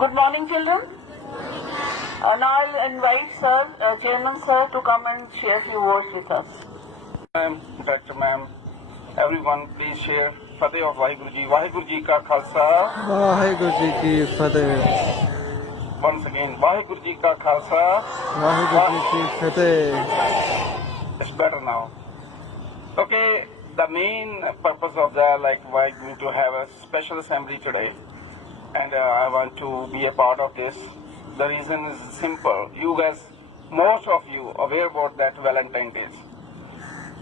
Good morning, children. Now I'll invite Sir, Chairman Sir, to come and share a few words with us. Ma'am, Director Ma'am, everyone please share Fateh of Vaheguru Ji. Vaheguru Ji ka Khalsa. Waheguru ji Ki Fateh. Once again, Vaheguru Ji ka Khalsa. Waheguru ji Ki Fateh. It's better now. Okay, the main purpose of that, like why going to have a special assembly today, and I want to be a part of this. The reason is simple. You guys, most of you, aware about that Valentine Day,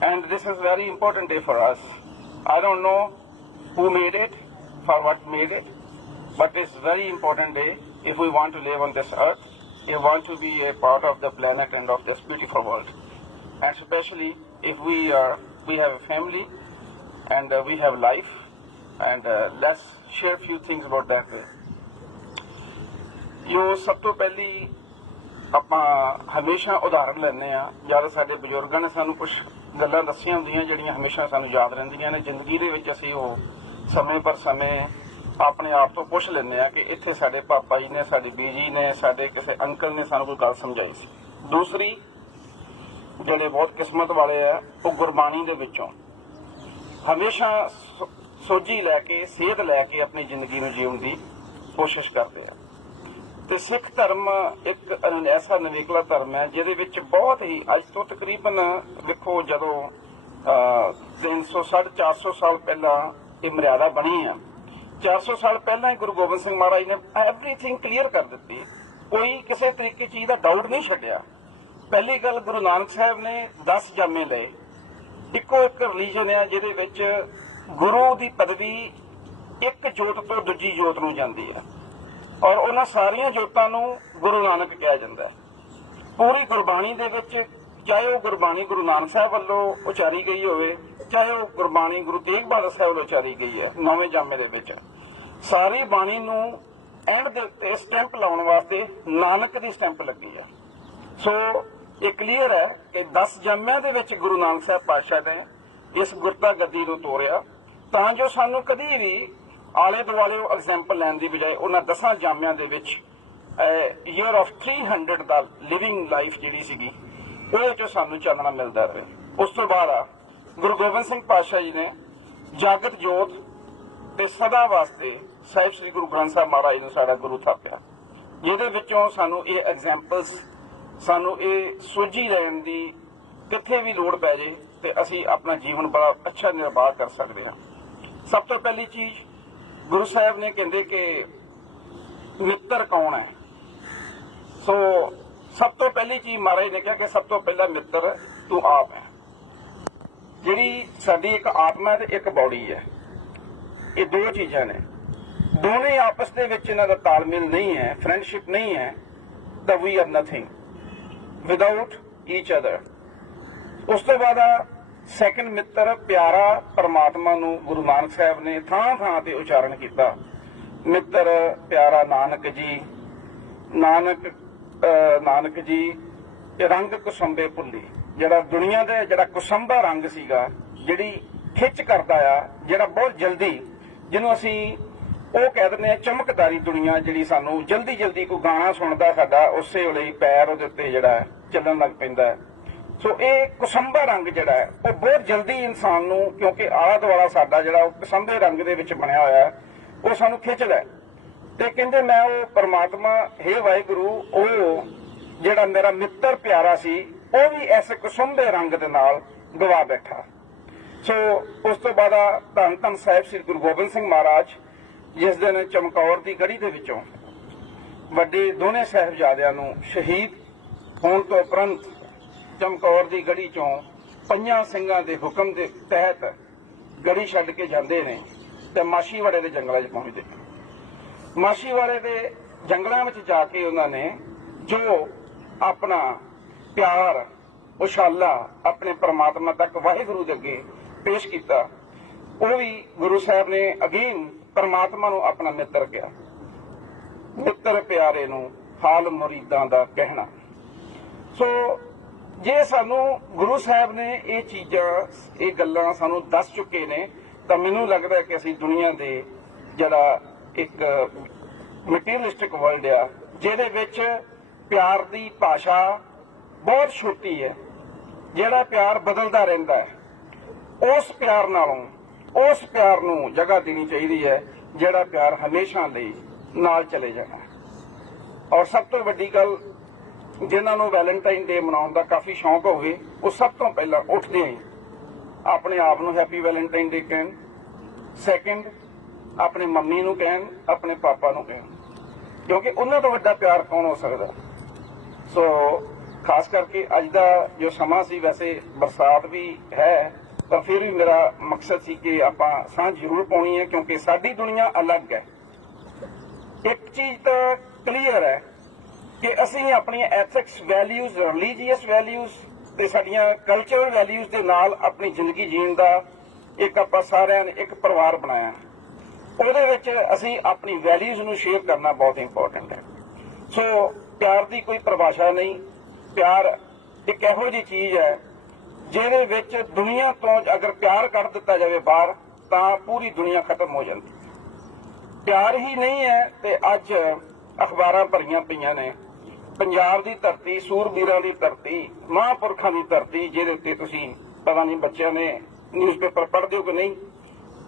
and this is very important day for us. I don't know who made it, for what made it, but it's very important day if we want to live on this earth, if we want to be a part of the planet and of this beautiful world, and especially if we have a family and we have life, and let's share a few things about that way. ਜੋ ਸਭ ਤੋਂ ਪਹਿਲੀ ਆਪਾਂ ਹਮੇਸ਼ਾ ਉਦਾਹਰਨ ਲੈਂਦੇ ਆ, ਜਦ ਸਾਡੇ ਬਜ਼ੁਰਗਾਂ ਨੇ ਸਾਨੂੰ ਕੁਝ ਗੱਲਾਂ ਦੱਸੀਆਂ ਹੁੰਦੀਆਂ ਜਿਹੜੀਆਂ ਹਮੇਸ਼ਾ ਸਾਨੂੰ ਯਾਦ ਰਹਿੰਦੀਆਂ ਨੇ ਜ਼ਿੰਦਗੀ ਦੇ ਵਿੱਚ। ਅਸੀਂ ਉਹ ਸਮੇਂ ਪਰ ਸਮੇਂ ਆਪਣੇ ਆਪ ਤੋਂ ਪੁੱਛ ਲੈਂਦੇ ਆ ਕਿ ਇੱਥੇ ਸਾਡੇ ਪਾਪਾ ਜੀ ਨੇ, ਸਾਡੀ ਬੀਜੀ ਨੇ, ਸਾਡੇ ਕਿਸੇ ਅੰਕਲ ਨੇ ਸਾਨੂੰ ਕੋਈ ਗੱਲ ਸਮਝਾਈ ਸੀ। ਦੂਸਰੀ, ਜਿਹੜੇ ਬਹੁਤ ਕਿਸਮਤ ਵਾਲੇ ਆ, ਉਹ ਗੁਰਬਾਣੀ ਦੇ ਵਿੱਚੋਂ ਹਮੇਸ਼ਾ ਸੋਝੀ ਲੈ ਕੇ, ਸੇਧ ਲੈ ਕੇ ਆਪਣੀ ਜ਼ਿੰਦਗੀ ਨੂੰ ਜੀਉਣ ਦੀ ਕੋਸ਼ਿਸ਼ ਕਰਦੇ ਆ। ਤੇ ਸਿੱਖ ਧਰਮ ਇੱਕ ਐਸਾ ਨਵੇਕਲਾ ਧਰਮ ਹੈ ਜਿਹਦੇ ਵਿੱਚ ਬਹੁਤ ਹੀ ਅੱਜ ਤੋਂ ਤਕਰੀਬਨ ਵੇਖੋ ਜਦੋਂ 300 450 ਸਾਲ ਪਹਿਲਾਂ ਇਹ ਮਰਿਆਦਾ ਬਣੀ ਆ, 400 ਸਾਲ ਪਹਿਲਾਂ ਹੀ ਗੁਰੂ ਗੋਬਿੰਦ ਸਿੰਘ ਮਹਾਰਾਜ ਨੇ ਐਵਰੀਥਿੰਗ ਕਲੀਅਰ ਕਰ ਦਿੱਤੀ। ਕੋਈ ਕਿਸੇ ਤਰੀਕੇ ਚੀਜ਼ ਦਾ ਡਾਊਟ ਨਹੀਂ ਛੱਡਿਆ। ਪਹਿਲੀ ਗੱਲ, ਗੁਰੂ ਨਾਨਕ ਸਾਹਿਬ ਨੇ 10 ਜਾਮੇ ਲਏ। ਇੱਕੋ ਇੱਕ ਰਿਲੀਜਨ ਆ ਜਿਹਦੇ ਵਿੱਚ ਗੁਰੂ ਦੀ ਪਦਵੀ ਇੱਕ ਜੋਤ ਤੋਂ ਦੂਜੀ ਜੋਤ ਨੂੰ ਜਾਂਦੀ ਹੈ, ਔਰ ਉਹਨਾਂ ਸਾਰੀਆਂ ਜੋਤਾਂ ਨੂੰ ਗੁਰੂ ਨਾਨਕ ਕਿਹਾ ਜਾਂਦਾ ਹੈ। ਪੂਰੀ ਗੁਰਬਾਣੀ ਦੇ ਵਿੱਚ, ਚਾਹੇ ਉਹ ਗੁਰਬਾਣੀ ਗੁਰੂ ਨਾਨਕ ਸਾਹਿਬ ਵੱਲੋਂ ਉਚਾਰੀ ਗਈ ਹੋਵੇ, ਚਾਹੇ ਉਹ ਗੁਰਬਾਣੀ ਗੁਰੂ ਤੇਗ ਬਹਾਦਰ ਸਾਹਿਬ ਵੱਲੋਂ ਉਚਾਰੀ ਗਈ ਹੈ, 9ਵੇਂ ਜਾਮੇ ਦੇ ਵਿੱਚ ਸਾਰੀ ਬਾਣੀ ਨੂੰ ਐਂਡ ਦੇ ਉੱਤੇ ਸਟੈਂਪ ਲਾਉਣ ਵਾਸਤੇ ਨਾਨਕ ਦੀ ਸਟੈਂਪ ਲੱਗੀ ਆ। ਸੋ ਇਹ ਕਲੀਅਰ ਹੈ ਕਿ 10 ਜਾਮਿਆਂ ਦੇ ਵਿੱਚ ਗੁਰੂ ਨਾਨਕ ਸਾਹਿਬ ਪਾਤਸ਼ਾਹ ਨੇ ਇਸ ਗੁਰਤਾ ਗੱਦੀ ਨੂੰ ਤੋਰਿਆ, ਤਾਂ ਜੋ ਸਾਨੂੰ ਕਦੀ ਵੀ ਆਲੇ ਦੁਆਲੇ ਐਗਜ਼ਾਮਪਲ ਲੈਣ ਦੀ ਬਜਾਏ ਉਹਨਾਂ 10 ਜਾਮਿਆਂ ਦੇ ਵਿੱਚ year of 300 the living life ਜਿਹੜੀ ਸੀਗੀ ਉਹਦੇ ਚੋਂ ਸਾਨੂੰ ਚਾਨਣਾ ਮਿਲਦਾ ਰਹੇ। ਉਸ ਤੋਂ ਬਾਅਦ ਗੁਰੂ ਗੋਬਿੰਦ ਸਿੰਘ ਪਾਤਸ਼ਾਹ ਜੀ ਨੇ ਜਾਗਤ ਜੋਤ ਤੇ ਸਦਾ ਵਾਸਤੇ ਸਾਹਿਬ ਸ੍ਰੀ ਗੁਰੂ ਗ੍ਰੰਥ ਸਾਹਿਬ ਮਹਾਰਾਜ ਨੂੰ ਸਾਡਾ ਗੁਰੂ ਥਾਪਿਆ, ਜਿਹਦੇ ਵਿੱਚੋਂ ਸਾਨੂੰ ਇਹ ਐਗਜ਼ਾਮਪਲਸ, ਸਾਨੂੰ ਇਹ ਸੋਝੀ ਲੈਣ ਦੀ ਕਿੱਥੇ ਵੀ ਲੋੜ ਪੈ ਜੇ ਤੇ ਅਸੀਂ ਆਪਣਾ ਜੀਵਨ ਬੜਾ ਅੱਛਾ ਨਿਰਵਾਹ ਕਰ ਸਕਦੇ ਹਾਂ। ਸਭ ਤੋਂ ਪਹਿਲੀ ਚੀਜ਼, ਗੁਰੂ ਸਾਹਿਬ ਨੇ ਕਹਿੰਦੇ ਕਿ ਮਿੱਤਰ ਕੌਣ ਹੈ। ਸੋ ਸਭ ਤੋਂ ਪਹਿਲੀ ਚੀਜ਼ ਮਹਾਰਾਜ ਨੇ ਕਿਹਾ ਕਿ ਸਭ ਤੋਂ ਪਹਿਲਾ ਮਿੱਤਰ ਤੂੰ ਆਪ ਹੈ। ਜਿਹੜੀ ਸਾਡੀ ਇੱਕ ਆਤਮਾ ਤੇ ਇੱਕ ਬੌਡੀ ਹੈ, ਇਹ ਦੋ ਚੀਜ਼ਾਂ ਨੇ, ਦੋਵੇਂ ਆਪਸ ਦੇ ਵਿੱਚ ਇਹਨਾਂ ਦਾ ਤਾਲਮੇਲ ਨਹੀਂ ਹੈ, ਫਰੈਂਡਸ਼ਿਪ ਨਹੀਂ ਹੈ, ਤਾਂ we are nothing without each other. ਉਸ ਤੋਂ ਬਾਅਦ ਸੈਕੰਡ ਮਿੱਤਰ ਪਿਆਰਾ ਪਰਮਾਤਮਾ ਨੂੰ ਗੁਰੂ ਨਾਨਕ ਸਾਹਿਬ ਨੇ ਥਾਂ ਥਾਂ ਤੇ ਉਚਾਰਨ ਕੀਤਾ। ਮਿੱਤਰ ਪਿਆਰਾ ਨਾਨਕ ਜੀ, ਨਾਨਕ ਜੀ ਇਹ ਰੰਗ ਕੁਸੰਬੇ ਭੁੱਲੀ। ਜਿਹੜਾ ਦੁਨੀਆ ਦਾ ਜਿਹੜਾ ਕੁਸੰਬਾ ਰੰਗ ਸੀਗਾ, ਜਿਹੜੀ ਖਿੱਚ ਕਰਦਾ ਆ, ਜਿਹੜਾ ਬਹੁਤ ਜਲਦੀ, ਜਿਹਨੂੰ ਅਸੀਂ ਉਹ ਕਹਿ ਦਿੰਦੇ ਆ ਚਮਕਦਾਰੀ ਦੁਨੀਆ, ਜਿਹੜੀ ਸਾਨੂੰ ਜਲਦੀ ਜਲਦੀ ਕੋਈ ਗਾਣਾ ਸੁਣਦਾ ਸਾਡਾ ਉਸੇ ਵੇਲੇ ਹੀ ਪੈਰ ਉਹਦੇ ਉੱਤੇ ਜਿਹੜਾ ਚੱਲਣ ਲੱਗ ਪੈਂਦਾ। ਸੋ ਇਹ ਕੁਸੰਬਾ ਰੰਗ ਜਿਹੜਾ ਹੈ ਉਹ ਬਹੁਤ ਜਲਦੀ ਇਨਸਾਨ ਨੂੰ, ਕਿਉਂਕਿ ਆਲਾ ਦੁਆਲਾ ਸਾਡਾ ਜਿਹੜਾ ਉਹ ਕੁਸੰਬੇ ਰੰਗ ਦੇ ਵਿੱਚ ਬਣਿਆ ਹੋਇਆ, ਉਹ ਸਾਨੂੰ ਖਿੱਚਦਾ। ਤੇ ਕਹਿੰਦੇ ਮੈਂ ਉਹ ਪਰਮਾਤਮਾ, ਹੇ ਵਾਹਿਗੁਰੂ, ਉਹ ਜਿਹੜਾ ਮੇਰਾ ਮਿੱਤਰ ਪਿਆਰਾ ਸੀ, ਉਹ ਵੀ ਐਸੇ ਕੁਸੰਬੇ ਰੰਗ ਦੇ ਨਾਲ ਗਵਾ ਬੈਠਾ। ਸੋ ਉਸ ਤੋਂ ਬਾਅਦ ਧੰਨ ਧੰਨ ਸਾਹਿਬ ਸ੍ਰੀ ਗੁਰੂ ਗੋਬਿੰਦ ਸਿੰਘ ਮਹਾਰਾਜ, ਜਿਸ ਦਿਨ ਚਮਕੌਰ ਦੀ ਗੜੀ ਦੇ ਵਿੱਚੋਂ ਵੱਡੇ ਦੋਨੇ ਸਾਹਿਬਜ਼ਾਦਿਆਂ ਨੂੰ ਸ਼ਹੀਦ ਹੋਣ ਤੋਂ ਉਪਰੰਤ ਚਮਕੌਰ ਦੀ ਗੜੀ ਚੋਂ 5 ਸਿੰਘਾਂ ਦੇ ਹੁਕਮ ਦੇ ਤਹਿਤ ਗੜੀ ਛੱਡ ਕੇ ਜਾਂਦੇ ਨੇ ਤੇ ਮਾਛੀਵਾੜੇ ਦੇ ਜੰਗਲਾਂ 'ਚ ਪਹੁੰਚਦੇ। ਮਾਛੀਵਾੜੇ ਦੇ ਜੰਗਲਾਂ ਵਿੱਚ ਜਾ ਕੇ ਉਹਨਾਂ ਨੇ ਜੋ ਆਪਣਾ ਪਿਆਰ, ਉਛਾਲਾ ਆਪਣੇ ਪਰਮਾਤਮਾ ਤੱਕ ਵਾਹਿਗੁਰੂ ਦੇ ਅੱਗੇ ਪੇਸ਼ ਕੀਤਾ, ਉਹ ਵੀ ਗੁਰੂ ਸਾਹਿਬ ਨੇ ਅਗੇਨ ਪਰਮਾਤਮਾ ਨੂੰ ਆਪਣਾ ਮਿੱਤਰ ਕਿਹਾ। ਮਿੱਤਰ ਪਿਆਰੇ ਨੂੰ ਹਾਲ ਮੁਰੀਦਾਂ ਦਾ ਕਹਿਣਾ। ਸੋ ਜੇ ਸਾਨੂੰ ਗੁਰੂ ਸਾਹਿਬ ਨੇ ਇਹ ਚੀਜ਼ਾਂ, ਇਹ ਗੱਲਾਂ ਸਾਨੂੰ ਦੱਸ ਚੁੱਕੇ ਨੇ, ਤਾਂ ਮੈਨੂੰ ਲੱਗਦਾ ਕਿ ਅਸੀਂ ਦੁਨੀਆ ਦੇ ਜਿਹੜਾ ਇੱਕ ਮਟੀਰੀਅਲਿਸਟਿਕ ਵਰਲਡ ਆ ਜਿਹਦੇ ਵਿੱਚ ਪਿਆਰ ਦੀ ਭਾਸ਼ਾ ਬਹੁਤ ਛੋਟੀ ਹੈ, ਜਿਹੜਾ ਪਿਆਰ ਬਦਲਦਾ ਰਹਿੰਦਾ ਹੈ। ਉਸ ਪਿਆਰ ਨਾਲੋਂ ਉਸ ਪਿਆਰ ਨੂੰ ਜਗ੍ਹਾ ਦੇਣੀ ਚਾਹੀਦੀ ਹੈ ਜਿਹੜਾ ਪਿਆਰ ਹਮੇਸ਼ਾ ਲਈ ਨਾਲ ਚਲੇ ਜਾਣਾ। ਔਰ ਸਭ ਤੋਂ ਵੱਡੀ ਗੱਲ, ਜਿਨ੍ਹਾਂ ਨੂੰ ਵੈਲੈਂਟਾਈਨ ਡੇ ਮਨਾਉਣ ਦਾ ਕਾਫੀ ਸ਼ੌਂਕ ਹੋਵੇ, ਉਹ ਸਭ ਤੋਂ ਪਹਿਲਾਂ ਉੱਠਦੇ ਹੀ ਆਪਣੇ ਆਪ ਨੂੰ ਹੈਪੀ ਵੈਲੈਂਟਾਈਨ ਡੇ ਕਹਿਣ। ਸੈਕਿੰਡ, ਆਪਣੇ ਮੰਮੀ ਨੂੰ ਕਹਿਣ, ਆਪਣੇ ਪਾਪਾ ਨੂੰ ਕਹਿਣ, ਕਿਉਂਕਿ ਉਹਨਾਂ ਤੋਂ ਵੱਡਾ ਪਿਆਰ ਕੌਣ ਹੋ ਸਕਦਾ। ਸੋ ਖਾਸ ਕਰਕੇ ਅੱਜ ਦਾ ਜੋ ਸਮਾਂ ਸੀ, ਵੈਸੇ ਬਰਸਾਤ ਵੀ ਹੈ, ਪਰ ਫਿਰ ਵੀ ਮੇਰਾ ਮਕਸਦ ਸੀ ਕਿ ਆਪਾਂ ਸਾਂਝ ਜ਼ਰੂਰ ਪਾਉਣੀ ਹੈ, ਕਿਉਂਕਿ ਸਾਡੀ ਦੁਨੀਆ ਅਲੱਗ ਹੈ। ਇੱਕ ਚੀਜ਼ ਤਾਂ ਕਲੀਅਰ ਹੈ ਕਿ ਅਸੀਂ ਆਪਣੀਆਂ ਐਥਿਕਸ ਵੈਲਿਊਜ਼, ਰਿਲੀਜੀਅਸ ਵੈਲਿਊਜ਼ ਤੇ ਸਾਡੀਆਂ ਕਲਚਰਲ ਵੈਲਿਊਜ਼ ਦੇ ਨਾਲ ਆਪਣੀ ਜ਼ਿੰਦਗੀ ਜੀਣ ਦਾ ਇੱਕ ਆਪਾਂ ਸਾਰਿਆਂ ਨੇ ਇੱਕ ਪਰਿਵਾਰ ਬਣਾਇਆ। ਉਹਦੇ ਵਿੱਚ ਅਸੀਂ ਆਪਣੀ ਵੈਲਿਊਜ਼ ਨੂੰ ਸ਼ੇਅਰ ਕਰਨਾ ਬਹੁਤ ਇੰਪੋਰਟੈਂਟ ਹੈ। ਸੋ ਪਿਆਰ ਦੀ ਕੋਈ ਪਰਿਭਾਸ਼ਾ ਨਹੀਂ। ਪਿਆਰ ਇੱਕ ਇਹੋ ਜਿਹੀ ਚੀਜ਼ ਹੈ ਜਿਹਦੇ ਵਿੱਚ ਦੁਨੀਆ ਤੋਂ ਅਗਰ ਪਿਆਰ ਕੱਢ ਦਿੱਤਾ ਜਾਵੇ ਬਾਹਰ, ਤਾਂ ਪੂਰੀ ਦੁਨੀਆ ਖਤਮ ਹੋ ਜਾਂਦੀ। ਪਿਆਰ ਹੀ ਨਹੀਂ ਹੈ ਤੇ ਅੱਜ ਅਖਬਾਰਾਂ ਭਰੀਆਂ ਪਈਆਂ ਨੇ ਪੰਜਾਬ ਦੀ ਧਰਤੀ, ਸੂਰਬੀਰਾਂ ਦੀ ਧਰਤੀ, ਮਹਾਂਪੁਰਖਾਂ ਦੀ ਧਰਤੀ, ਜਿਹਦੇ ਉੱਤੇ ਤੁਸੀਂ ਪਤਾ ਨਹੀਂ ਬੱਚਿਆਂ ਨੇ ਨਿਊਜ਼ਪੇਪਰ ਪੜ੍ਹਦੇ ਹੋ ਕਿ ਨਹੀਂ।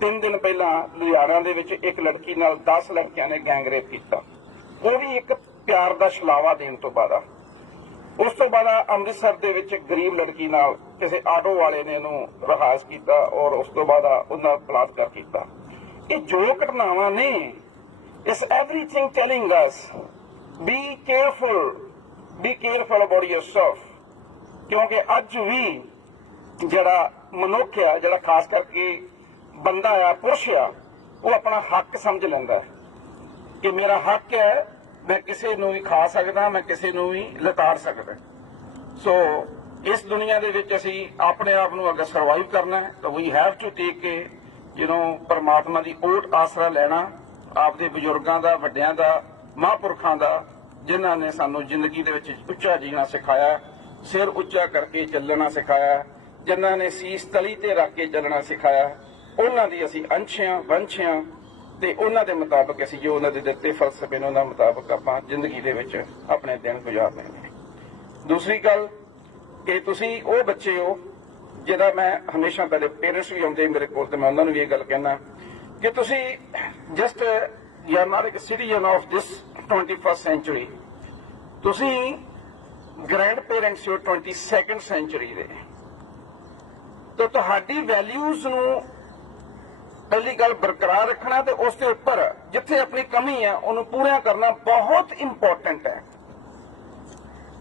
3 ਦਿਨ ਪਹਿਲਾਂ ਲੁਧਿਆਣਾ ਦੇ ਵਿੱਚ ਇੱਕ ਲੜਕੀ ਨਾਲ 10 ਲੜਕਿਆਂ ਨੇ ਗੈਂਗਰੇਪ ਕੀਤਾ, ਉਹ ਵੀ ਇੱਕ ਪਿਆਰ ਦਾ ਛਲਾਵਾ ਦੇਣ ਤੋਂ ਬਾਅਦ। ਉਸ ਤੋਂ ਬਾਅਦ ਅੰਮ੍ਰਿਤਸਰ ਦੇ ਵਿੱਚ ਗਰੀਬ ਲੜਕੀ ਨਾਲ ਕਿਸੇ ਆਟੋ ਵਾਲੇ ਨੇ ਇਹਨੂੰ ਰਿਹਾਇਸ਼ ਕੀਤਾ ਔਰ ਉਸ ਤੋਂ ਬਾਅਦ ਉਹਨਾਂ ਬਲਾਤਕਾਰ ਕੀਤਾ। ਇਹ ਜੋ ਘਟਨਾਵਾਂ ਨੇ, ਇਸ everything telling us B careful about yourself, ਕਿਉਂਕਿ ਅੱਜ ਵੀ ਜਿਹੜਾ ਮਨੁੱਖ ਆ, ਜਿਹੜਾ ਖਾਸ ਕਰਕੇ ਬੰਦਾ ਆ, ਪੁਰਸ਼ ਆ, ਉਹ ਆਪਣਾ ਹੱਕ ਸਮਝ ਲੈਂਦਾ ਕਿ ਮੇਰਾ ਹੱਕ ਹੈ, ਮੈਂ ਕਿਸੇ ਨੂੰ ਵੀ ਖਾ ਸਕਦਾ, ਮੈਂ ਕਿਸੇ ਨੂੰ ਵੀ ਲਤਾੜ ਸਕਦਾ। ਸੋ ਇਸ ਦੁਨੀਆ ਦੇ ਵਿੱਚ ਅਸੀਂ ਆਪਣੇ ਆਪ ਨੂੰ ਅਗਰ ਸਰਵਾਈਵ ਕਰਨਾ ਹੈ ਤਾਂ ਵੀ ਹੈਵ ਟੂ ਟੇਕ ਪਰਮਾਤਮਾ ਦੀ ਓਟ ਆਸਰਾ ਲੈਣਾ, ਆਪਦੇ ਬਜ਼ੁਰਗਾਂ ਦਾ, ਵੱਡਿਆਂ ਦਾ, ਮਹਾਂਪੁਰਖਾਂ ਦਾ, ਜਿਨ੍ਹਾਂ ਨੇ ਸਾਨੂੰ ਜ਼ਿੰਦਗੀ ਦੇ ਵਿੱਚ ਉੱਚਾ ਜੀਣਾ ਸਿਖਾਇਆ, ਸਿਰ ਉੱਚਾ ਕਰਕੇ ਚੱਲਣਾ ਸਿਖਾਇਆ, ਜਿਨ੍ਹਾਂ ਨੇ ਸੀਸ ਤਲੀ ਤੇ ਰੱਖ ਕੇ ਚੱਲਣਾ ਸਿਖਾਇਆ, ਉਹਨਾਂ ਦੀ ਅਸੀਂ ਅੰਸ਼ਿਆਂ ਵੰਸ਼ਿਆਂ ਤੇ ਉਹਨਾਂ ਦੇ ਮੁਤਾਬਕ ਅਸੀਂ ਜੋ ਉਹਨਾਂ ਦੇ ਦਿੱਤੇ ਫਲਸਫੇ ਨੇ ਉਹਨਾਂ ਮੁਤਾਬਕ ਆਪਾਂ ਜ਼ਿੰਦਗੀ ਦੇ ਵਿੱਚ ਆਪਣੇ ਦਿਨ ਗੁਜ਼ਾਰਨੇ ਨੇ। ਦੂਸਰੀ ਗੱਲ ਕਿ ਤੁਸੀਂ ਉਹ ਬੱਚੇ ਹੋ ਜਿਹਦਾ ਮੈਂ ਹਮੇਸ਼ਾ ਪਹਿਲੇ ਪੇਰੈਂਟਸ ਵੀ ਆਉਂਦੇ ਮੇਰੇ ਕੋਲ ਤੇ ਮੈਂ ਉਹਨਾਂ ਨੂੰ ਵੀ ਇਹ ਗੱਲ ਕਹਿਣਾ ਕਿ ਤੁਸੀਂ just you are not a citizen of this 21st century, ਤੁਸੀਂ ਗ੍ਰੈਂਡ ਪੇਰੈਂਟਸ ਹੋ 22nd ਸੈਂਚੁਰੀ ਦੇ। ਤਾਂ ਤੁਹਾਡੀ ਵੈਲਿਊਜ਼ ਨੂੰ ਪਹਿਲੀ ਗੱਲ ਬਰਕਰਾਰ ਰੱਖਣਾ ਤੇ ਉਸ ਦੇ ਉੱਪਰ ਜਿੱਥੇ ਆਪਣੀ ਕਮੀ ਹੈ ਉਹਨੂੰ ਪੂਰਾ ਕਰਨਾ ਬਹੁਤ ਇੰਪੋਰਟੈਂਟ ਹੈ।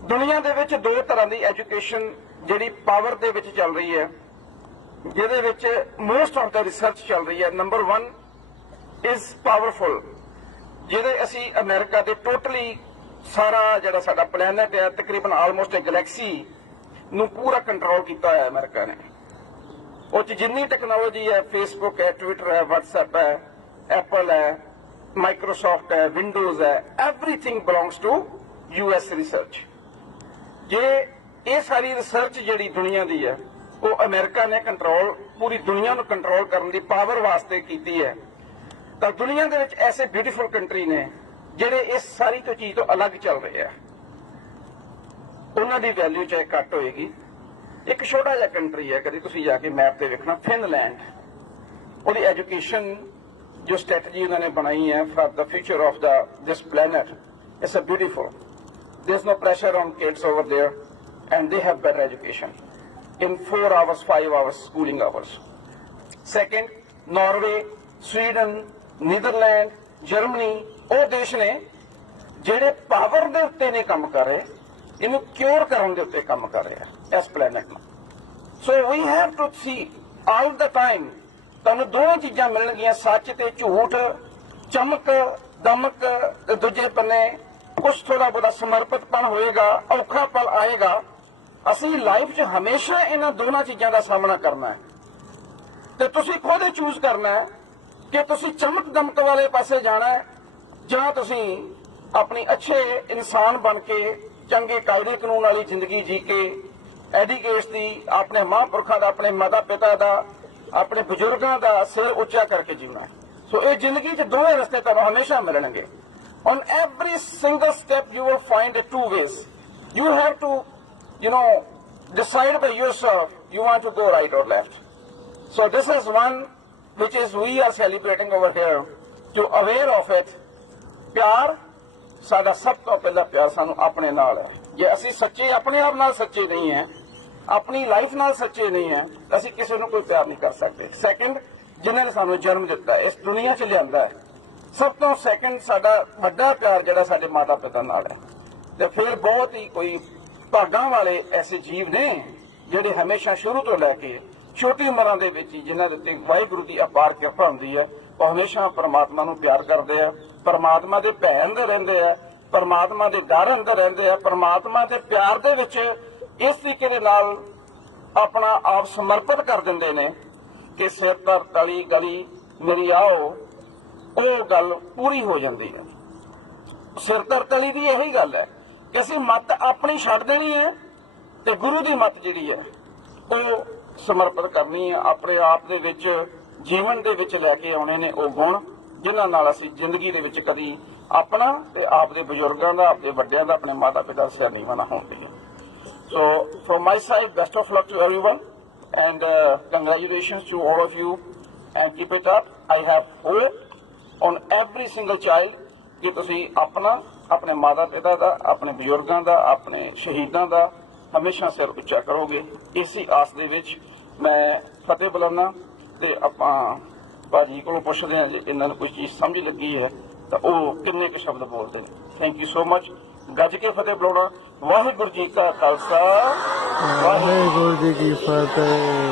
ਦੁਨੀਆ ਦੇ ਵਿੱਚ ਦੋ ਤਰ੍ਹਾਂ ਦੀ ਐਜੂਕੇਸ਼ਨ ਜਿਹੜੀ ਪਾਵਰ ਦੇ ਵਿੱਚ ਚੱਲ ਰਹੀ ਹੈ, ਜਿਹਦੇ ਵਿੱਚ ਮੋਸਟ ਆਫ ਦਾ ਰਿਸਰਚ ਚੱਲ ਰਹੀ ਹੈ। ਨੰਬਰ 1 ਇਜ਼ ਪਾਵਰਫੁਲ, ਜਿਹਦੇ ਅਸੀਂ ਅਮਰੀਕਾ ਦੇ ਟੋਟਲੀ ਸਾਰਾ ਜਿਹੜਾ ਸਾਡਾ ਪਲੈਨਟ ਹੈ, ਤਕਰੀਬਨ ਆਲਮੋਸਟ ਇੱਕ ਗੈਲੈਕਸੀ ਨੂੰ ਪੂਰਾ ਕੰਟਰੋਲ ਕੀਤਾ ਹੈ ਅਮਰੀਕਾ ਨੇ। ਉਹ 'ਚ ਜਿੰਨੀ ਟੈਕਨੋਲੋਜੀ ਹੈ, ਫੇਸਬੁੱਕ ਹੈ, ਟਵਿੱਟਰ ਹੈ, ਵਟਸਐਪ ਹੈ, ਐਪਲ ਹੈ, ਮਾਈਕਰੋਸਾਫਟ ਹੈ, ਵਿੰਡੋਜ਼ ਹੈ, everything belongs to US research. ਜੇ ਇਹ ਸਾਰੀ ਰਿਸਰਚ ਜਿਹੜੀ ਦੁਨੀਆ ਦੀ ਹੈ ਉਹ ਅਮਰੀਕਾ ਨੇ ਕੰਟਰੋਲ, ਪੂਰੀ ਦੁਨੀਆ ਨੂੰ ਕੰਟਰੋਲ ਕਰਨ ਦੀ ਪਾਵਰ ਵਾਸਤੇ ਕੀਤੀ ਹੈ, ਤਾਂ ਦੁਨੀਆ ਦੇ ਵਿੱਚ ਐਸੇ ਬਿਊਟੀਫੁਲ ਕੰਟਰੀ ਨੇ ਜਿਹੜੇ ਇਸ ਸਾਰੀ ਤੋਂ ਚੀਜ਼ ਤੋਂ ਅਲੱਗ ਚੱਲ ਰਹੇ ਆ। ਉਹਨਾਂ ਦੀ ਵੈਲਿਊ ਚਾਹੇ ਘੱਟ ਹੋਏਗੀ। ਇੱਕ ਛੋਟਾ ਜਿਹਾ ਕੰਟਰੀ ਹੈ, ਕਦੀ ਤੁਸੀਂ ਜਾ ਕੇ ਮੈਪ ਤੇ ਵੇਖਣਾ, ਫਿਨਲੈਂਡ। ਉਹਦੀ ਐਜੂਕੇਸ਼ਨ ਜੋ ਸਟ੍ਰੈਟਜੀ ਉਹਨਾਂ ਨੇ ਬਣਾਈ ਹੈ for the future of this planet, it's a beautiful. There's no pressure on kids over there and they have better education in 4 hours, 5 hours schooling hours. Second, Norway, Sweden, Netherlands, Germany, ਉਹ ਦੇਸ਼ ਨੇ ਜਿਹੜੇ power ਦੇ ਉੱਤੇ ਨੇ ਕੰਮ ਕਰ ਰਹੇ, ਇਹਨੂੰ ਕਿਉਰ ਕਰਨ ਦੇ ਉੱਤੇ ਕੰਮ ਕਰ ਰਹੇ ਆ ਇਸ ਪਲੈਨਟ ਨੂੰ। So we have to see all the time ਤੁਹਾਨੂੰ ਦੋਵੇਂ ਚੀਜ਼ਾਂ ਮਿਲਣਗੀਆਂ, ਸੱਚ ਤੇ ਝੂਠ, ਚਮਕ ਦਮਕ, ਤੇ ਦੂਜੇ ਪੰਨੇ ਕੁਛ ਥੋੜਾ ਬਹੁਤਾ ਸਮਰਪਿਤਪਣ ਹੋਏਗਾ, ਔਖਾ ਪਲ ਆਏਗਾ। ਅਸੀਂ ਲਾਈਫ 'ਚ ਹਮੇਸ਼ਾ ਇਹਨਾਂ ਦੋਨਾਂ ਚੀਜ਼ਾਂ ਦਾ ਸਾਹਮਣਾ ਕਰਨਾ ਹੈ ਤੇ ਤੁਸੀਂ ਖੁਦ ਹੀ ਚੂਜ਼ ਕਰਨਾ ਹੈ ਕਿ ਤੁਸੀਂ ਚਮਕ ਦਮਕ ਵਾਲੇ ਪਾਸੇ ਜਾਣਾ ਹੈ ਜਾਂ ਤੁਸੀਂ ਆਪਣੀ ਅੱਛੇ ਇਨਸਾਨ ਬਣ ਕੇ ਚੰਗੇ ਕਾਇਦੇ ਕਾਨੂੰਨ ਵਾਲੀ ਜ਼ਿੰਦਗੀ ਜੀ ਕੇ ਐਡੀਕੇਟਸ ਦੀ, ਆਪਣੇ ਮਹਾਂਪੁਰਖਾਂ ਦਾ, ਆਪਣੇ ਮਾਤਾ ਪਿਤਾ ਦਾ, ਆਪਣੇ ਬਜ਼ੁਰਗਾਂ ਦਾ ਸਿਰ ਉੱਚਾ ਕਰਕੇ ਜੀਣਾ। ਸੋ ਇਹ ਜ਼ਿੰਦਗੀ 'ਚ ਦੋਵੇਂ ਰਸਤੇ ਤੁਹਾਨੂੰ ਹਮੇਸ਼ਾ ਮਿਲਣਗੇ। On every single step you will find two ways. You have to, decide by yourself you want to go right or left. So this is one which is we are celebrating over here, to aware of it. ਪਿਆਰ ਸਾਡਾ ਸਭ ਤੋਂ ਪਹਿਲਾ ਪਿਆਰ ਸਾਨੂੰ ਆਪਣੇ ਨਾਲ ਹੈ। ਜੇ ਅਸੀਂ ਸੱਚੇ ਆਪਣੇ ਆਪ ਨਾਲ ਸੱਚੇ ਨਹੀਂ ਹੈ, ਆਪਣੀ ਲਾਈਫ ਨਾਲ ਸੱਚੇ ਨਹੀਂ ਹੈ, ਅਸੀਂ ਕਿਸੇ ਨੂੰ ਕੋਈ ਪਿਆਰ ਨਹੀਂ ਕਰ ਸਕਦੇ। ਸੈਕਿੰਡ, ਜਿਨ੍ਹਾਂ ਨੇ ਸਾਨੂੰ ਜਨਮ ਦਿੱਤਾ, ਇਸ ਦੁਨੀਆ 'ਚ ਲਿਆਂਦਾ ਹੈ, ਸਭ ਤੋਂ ਸੈਕਿੰਡ ਸਾਡਾ ਵੱਡਾ ਪਿਆਰ ਜਿਹੜਾ ਸਾਡੇ ਮਾਤਾ ਪਿਤਾ ਨਾਲ ਹੈ। ਤੇ ਫਿਰ ਬਹੁਤ ਹੀ ਕੋਈ ਭਾਗਾਂ ਵਾਲੇ ਐਸੇ ਜੀਵ ਨੇ ਜਿਹੜੇ ਹਮੇਸ਼ਾ ਸ਼ੁਰੂ ਤੋਂ ਲੈ ਕੇ ਛੋਟੀ ਉਮਰਾਂ ਦੇ ਵਿੱਚ ਹੀ ਜਿਨ੍ਹਾਂ ਦੇ ਉੱਤੇ ਵਾਹਿਗੁਰੂ ਦੀ ਅਪਾਰ ਕਿਰਪਾ ਹੁੰਦੀ ਹੈ, ਉਹ ਹਮੇਸ਼ਾ ਪਰਮਾਤਮਾ ਨੂੰ ਪਿਆਰ ਕਰਦੇ ਆ, ਪਰਮਾਤਮਾ ਦੇ ਭੈ ਅੰਦਰ ਰਹਿੰਦੇ ਆ, ਪਰਮਾਤਮਾ ਦੇ ਡਰ ਅੰਦਰ ਰਹਿੰਦੇ ਆ, ਪਰਮਾਤਮਾ ਦੇ ਪਿਆਰ ਦੇ ਵਿੱਚ ਇਸ ਤਰੀਕੇ ਦੇ ਨਾਲ ਆਪਣਾ ਆਪ ਸਮਰਪਿਤ ਕਰ ਦਿੰਦੇ ਨੇ ਕਿ ਸਿਰ ਧਰ ਤਲੀ ਗਲੀ ਮੇਰੀ ਆਓ, ਉਹ ਗੱਲ ਪੂਰੀ ਹੋ ਜਾਂਦੀ ਹੈ। ਸਿਰ ਧਰ ਤਲੀ ਦੀ ਇਹੀ ਗੱਲ ਹੈ ਕਿ ਅਸੀਂ ਮੱਤ ਆਪਣੀ ਛੱਡ ਦੇਣੀ ਹੈ ਤੇ ਗੁਰੂ ਦੀ ਮੱਤ ਜਿਹੜੀ ਹੈ ਉਹ ਸਮਰਪਿਤ ਕਰਨੀ ਹੈ। ਆਪਣੇ ਆਪ ਦੇ ਵਿੱਚ ਜੀਵਨ ਦੇ ਵਿੱਚ ਲੈ ਕੇ ਆਉਣੇ ਨੇ ਉਹ ਗੁਣ ਜਿਨ੍ਹਾਂ ਨਾਲ ਅਸੀਂ ਜ਼ਿੰਦਗੀ ਦੇ ਵਿੱਚ ਕਦੀ ਆਪਣਾ ਤੇ ਆਪ ਦੇ ਬਜ਼ੁਰਗਾਂ ਦਾ, ਆਪਣੇ ਵੱਡਿਆਂ ਦਾ, ਆਪਣੇ ਮਾਤਾ ਪਿਤਾ ਦਾ ਸਿਰ ਨਹੀਂ ਮਨਾ ਹੋਣੀ। So from my side, best of luck to everyone and congratulations to all of you and keep it up. I have hope on every single child ਕਿ ਤੁਸੀਂ ਆਪਣਾ, ਆਪਣੇ ਮਾਤਾ ਪਿਤਾ ਦਾ, ਆਪਣੇ ਬਜ਼ੁਰਗਾਂ ਦਾ, ਆਪਣੇ ਸ਼ਹੀਦਾਂ ਦਾ ਹਮੇਸ਼ਾ ਸਿਰ ਉੱਚਾ ਕਰੋਗੇ। ਇਸੇ ਆਸ ਦੇ ਵਿੱਚ ਮੈਂ ਫਤਿਹ ਬੁਲਾਉਣਾ ਤੇ ਆਪਾਂ ਭਾਜੀ ਕੋਲੋਂ ਪੁੱਛਦੇ ਹਾਂ ਜੇ ਇਹਨਾਂ ਨੂੰ ਕੋਈ ਚੀਜ਼ ਸਮਝ ਲੱਗੀ ਹੈ ਤਾਂ ਉਹ ਕਿੰਨੇ ਕੁ ਸ਼ਬਦ ਬੋਲਦੇ ਨੇ। Thank you so much. ਗੱਜ ਕੇ ਫਤਿਹ ਬੁਲਾਉਣਾ। ਵਾਹਿਗੁਰੂ ਜੀ ਕਾ ਖਾਲਸਾ, ਵਾਹਿਗੁਰੂ ਜੀ ਕੀ ਫਤਿਹ।